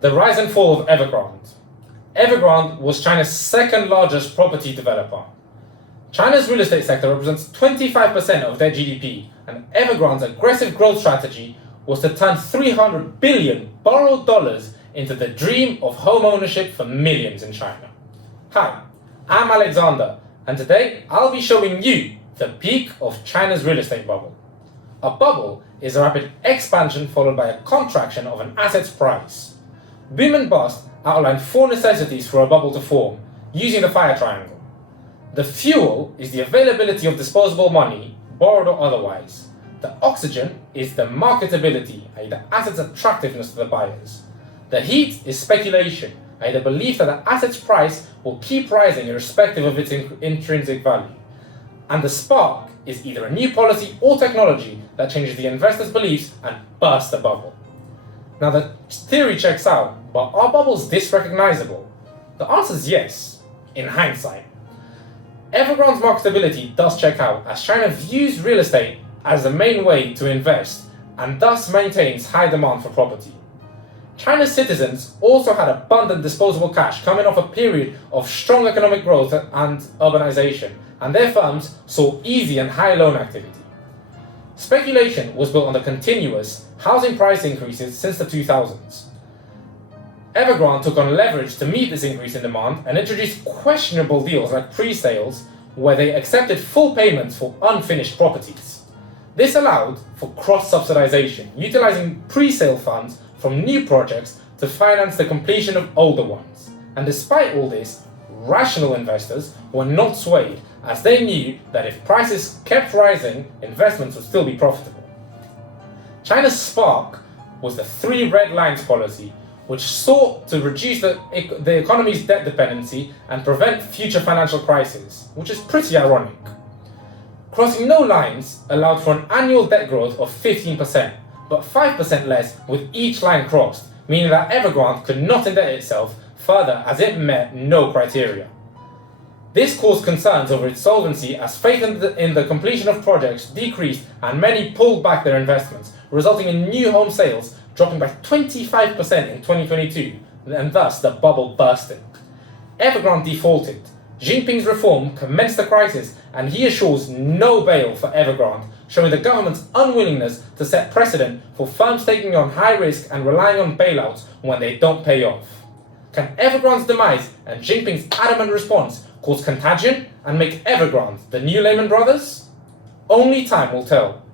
The rise and fall of Evergrande. Evergrande was China's second largest property developer. China's real estate sector represents 25% of their GDP, and Evergrande's aggressive growth strategy was to turn 300 billion borrowed dollars into the dream of home ownership for millions in China. Hi, I'm Alexander, and today I'll be showing you the peak of China's real estate bubble. A bubble is a rapid expansion followed by a contraction of an asset's price. Boom and bust outline four necessities for a bubble to form, using the fire triangle. The fuel is the availability of disposable money, borrowed or otherwise. The oxygen is the marketability, i.e. the asset's attractiveness to the buyers. The heat is speculation, i.e. the belief that the asset's price will keep rising irrespective of its intrinsic value. And the spark is either a new policy or technology that changes the investor's beliefs and bursts the bubble. Now the theory checks out, but are bubbles this recognizable? The answer is yes, in hindsight. Evergrande's marketability does check out, as China views real estate as the main way to invest and thus maintains high demand for property. China's citizens also had abundant disposable cash coming off a period of strong economic growth and urbanization, and their firms saw easy and high loan activity. Speculation was built on the continuous housing price increases since the 2000s. Evergrande took on leverage to meet this increase in demand and introduced questionable deals like pre-sales, where they accepted full payments for unfinished properties. This allowed for cross-subsidization, utilizing pre-sale funds from new projects to finance the completion of older ones. And despite all this, rational investors were not swayed, as they knew that if prices kept rising, investments would still be profitable. China's spark was the three red lines policy, which sought to reduce the economy's debt dependency and prevent future financial crises, which is pretty ironic. Crossing no lines allowed for an annual debt growth of 15%, but 5% less with each line crossed, meaning that Evergrande could not indebt itself further as it met no criteria. This caused concerns over its solvency, as faith in the completion of projects decreased and many pulled back their investments, resulting in new home sales dropping by 25% in 2022, and thus the bubble bursting. Evergrande defaulted. Jinping's reform commenced the crisis, and he assures no bail for Evergrande, showing the government's unwillingness to set precedent for firms taking on high risk and relying on bailouts when they don't pay off. Can Evergrande's demise and Jinping's adamant response cause contagion and make Evergrande the new Lehman Brothers? Only time will tell.